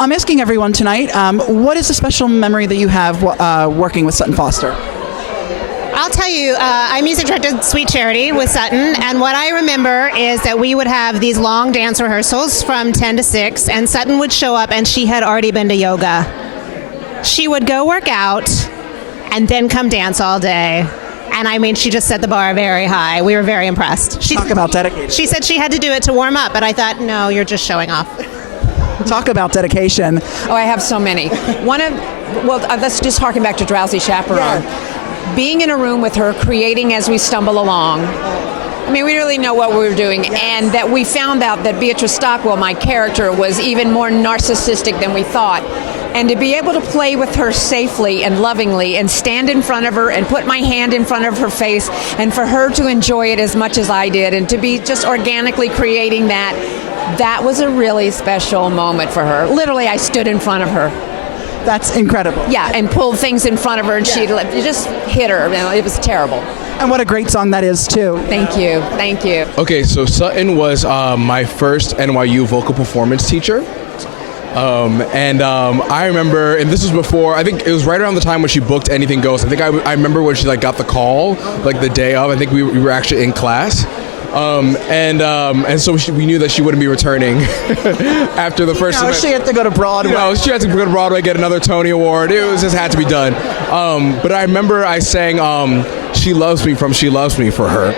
I'm asking everyone tonight, what is a special memory that you have working with Sutton Foster? I'll tell you, I music directed Sweet Charity with Sutton, and what I remember is that we would have these long dance rehearsals from 10 to 6, and Sutton would show up, and she had already been to yoga. She would go work out and then come dance all day. And I mean, she just set the bar very high. We were very impressed. Talk about dedication. She said she had to do it to warm up, but I thought, no, you're just showing off. Talk about dedication. Oh, I have so many. Let's just harken back to Drowsy Chaperone. Yeah. Being in a room with her, creating as we stumble along. I mean, we really know what we were doing, and that we found out that Beatrice Stockwell, my character, was even more narcissistic than we thought. And to be able to play with her safely and lovingly and stand in front of her and put my hand in front of her face and for her to enjoy it as much as I did and to be just organically creating that was a really special moment for her. Literally, I stood in front of her. That's incredible. Yeah, and pulled things in front of her, and she just hit her. You know, it was terrible. And what a great song that is, too. Thank you. Thank you. Okay, so Sutton was my first NYU vocal performance teacher. I remember, and this was before, I think it was right around the time when she booked Anything Goes. I think I remember when she got the call, the day of. I think we were actually in class. So we knew that she wouldn't be returning after the first semester. She had to go to Broadway. She had to go to Broadway, get another Tony Award. It was just had to be done. But I remember I sang She Loves Me from She Loves Me for her.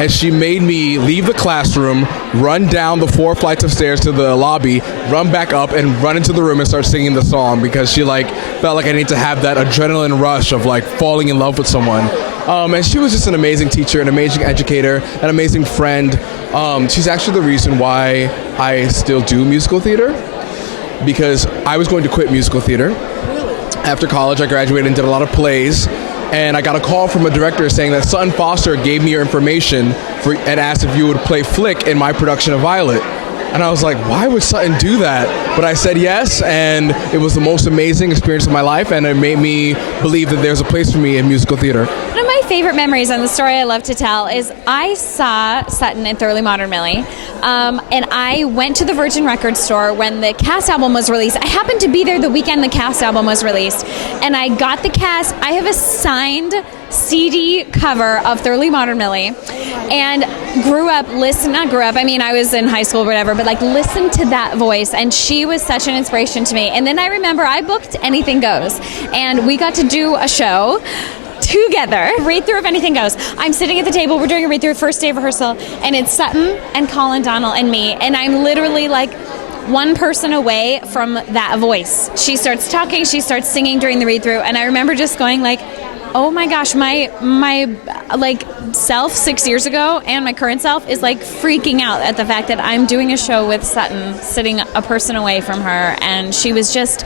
And she made me leave the classroom, run down the 4 flights of stairs to the lobby, run back up, and run into the room and start singing the song because she felt like I need to have that adrenaline rush of falling in love with someone. And she was just an amazing teacher, an amazing educator, an amazing friend. She's actually the reason why I still do musical theater, because I was going to quit musical theater. After college, I graduated and did a lot of plays. And I got a call from a director saying that Sutton Foster gave me your information and asked if you would play Flick in my production of Violet. And I was like, why would Sutton do that? But I said yes, and it was the most amazing experience of my life, and it made me believe that there's a place for me in musical theater. One of my favorite memories and the story I love to tell is I saw Sutton in Thoroughly Modern Millie, and I went to the Virgin Records store when the cast album was released. I happened to be there the weekend the cast album was released, and I got the cast. I have a signed CD cover of Thoroughly Modern Millie, and I was in high school or whatever, but listened to that voice, and she was such an inspiration to me. And then I remember I booked Anything Goes, and we got to do a show together, read-through of Anything Goes. I'm sitting at the table, we're doing a read-through, first day of rehearsal, and it's Sutton and Colin Donnell and me, and I'm literally one person away from that voice. She starts talking, she starts singing during the read-through, and I remember just going oh my gosh, my self 6 years ago and my current self is freaking out at the fact that I'm doing a show with Sutton, sitting a person away from her, and she was just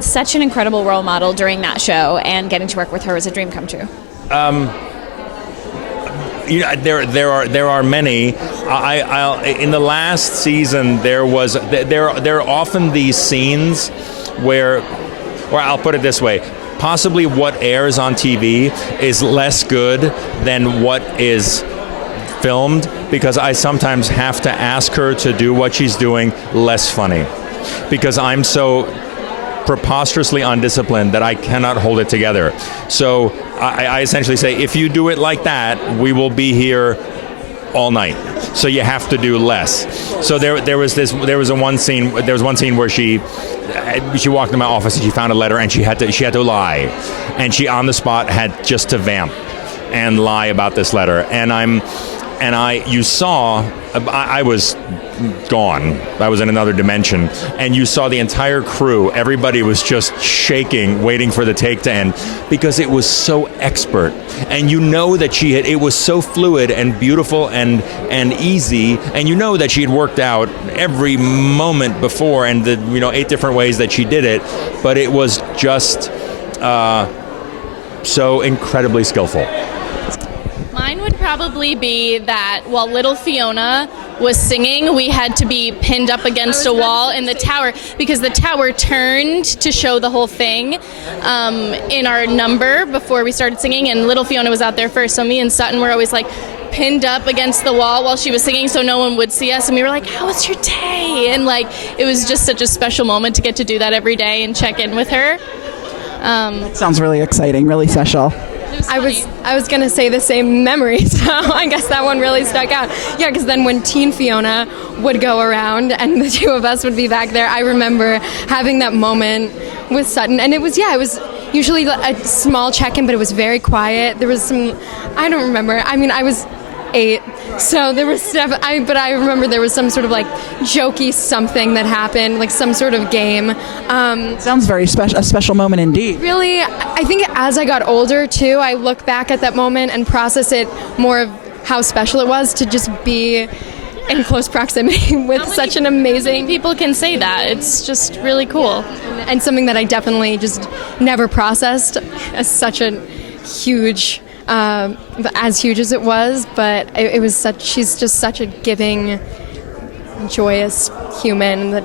such an incredible role model during that show, and getting to work with her was a dream come true. There are many. In the last season, there are often these scenes where I'll put it this way. Possibly what airs on TV is less good than what is filmed, because I sometimes have to ask her to do what she's doing less funny, because I'm so preposterously undisciplined that I cannot hold it together. So I essentially say, if you do it like that, we will be here all night. So you have to do less. So there was one scene where she walked into my office and she found a letter, and she had to lie, and she on the spot had just to vamp and lie about this letter. I was gone. I was in another dimension, and you saw the entire crew. Everybody was just shaking, waiting for the take to end, because it was so expert, and you know that it was so fluid and beautiful and easy, and you know that she had worked out every moment before, and the 8 different ways that she did it, but it was just so incredibly skillful. Mine would probably be that while little Fiona was singing, we had to be pinned up against a wall in the tower, because the tower turned to show the whole thing in our number before we started singing, and little Fiona was out there first. So me and Sutton were always pinned up against the wall while she was singing so no one would see us, and we were like, how was your day? And like, it was just such a special moment to get to do that every day and check in with her. Sounds really exciting, really special. I was gonna say the same memory, so I guess that one really stuck out. Yeah, because then when Teen Fiona would go around and the two of us would be back there, I remember having that moment with Sutton, and it was usually a small check-in, but it was very quiet. There was some, I don't remember. I mean, I was 8, so there was stuff. But I remember there was some sort of like jokey something that happened, like some sort of game. Sounds very special, a special moment indeed. Really, I think as I got older too, I look back at that moment and process it more of how special it was to just be in close proximity with such an amazing People can say that. It's just really cool. and something that I definitely just never processed as such a huge, as huge as it was, but it was such. She's just such a giving, joyous human that.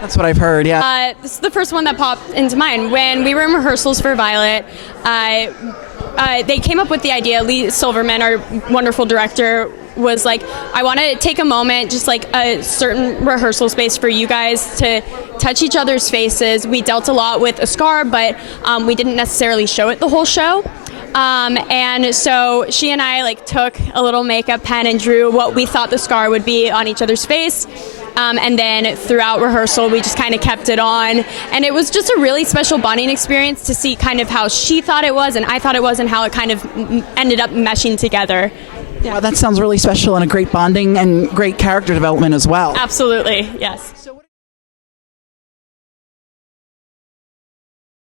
That's what I've heard, yeah. This is the first one that popped into mind. When we were in rehearsals for Violet, they came up with the idea. Lee Silverman, our wonderful director, was like, I want to take a moment, just like a certain rehearsal space for you guys to touch each other's faces. We dealt a lot with a scar, but we didn't necessarily show it the whole show. And so she and I like took a little makeup pen and drew what we thought the scar would be on each other's face. And then throughout rehearsal, we just kind of kept it on. And it was just a really special bonding experience to see kind of how she thought it was and I thought it was and how it kind of ended up meshing together. Yeah. Well, that sounds really special and a great bonding and great character development as well. Absolutely, yes.